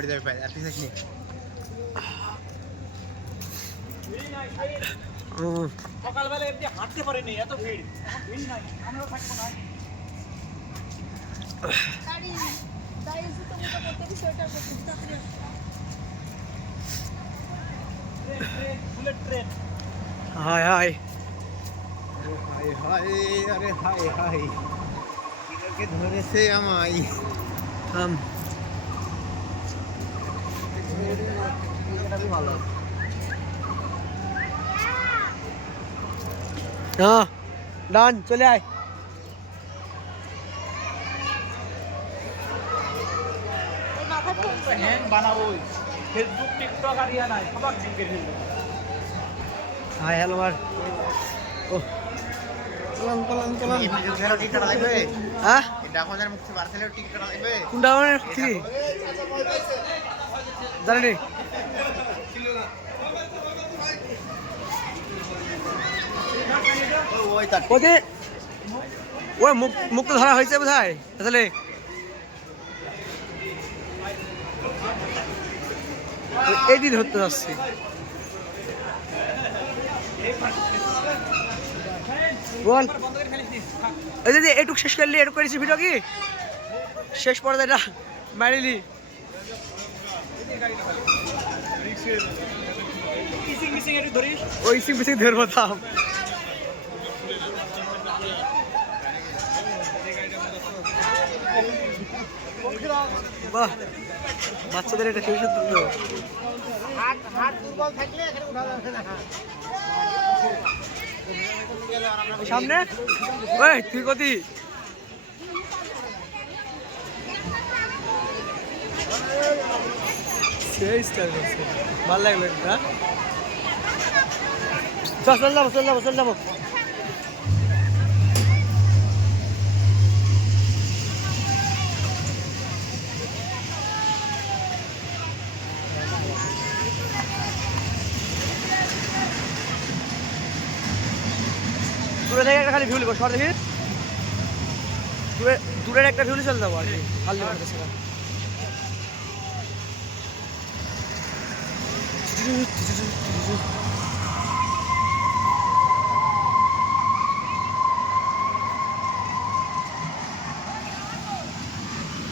পড়ে যাবে পায়ে আর পিছিয়ে নিয়ে সকালবেলা এমনি হাঁটতে পারিনি এত ভিড় এখন ভিড় নাই আমরাও থাকবো না bullet train high high high high আরে হাই হাই কিরকে ধরেছে আমায় থাম ভালো হ্যাঁ ডান চলে আয় হ্যাং বানাবো ফেসবুক টিকটক আর ইয়া নাই সবাক হ্যাং করে ফেলবো হাই হ্যালো মার ও পলান পলান টিকিট কাটা লাগবে হ্যাঁ এটা আমাদের মুক্তি বার্সেলের টিকিট কাটা লাগবে কোনটা মানে ঠিক জানি নি ওই তার ওতে ওই মুখ তো ধরা হয়েছে বোধহয় আসলে এই দিন হতে যাচ্ছে বল এই যে এটুক শেষ করলি এটুক করেছি ভিডিও কি শেষ পর্যায়েটা মারিলি মিসিং একটু ধরিস ওই সিং বিসিং ধরবো থাম বাহ বাচ্চাদের এটা শেষ তো হাত দুর্বল থাকলে এখানে উঠা যাবে না সামনে ওই তুই কতি সেই স্টাইল করছে ভালো লাগলো এটা চল যাবো দূরে থেকে একটা খালি ভিউ লিখো সর দেখি দূরের একটা ভিউ চলে যাবো আর কি খালি করতেছে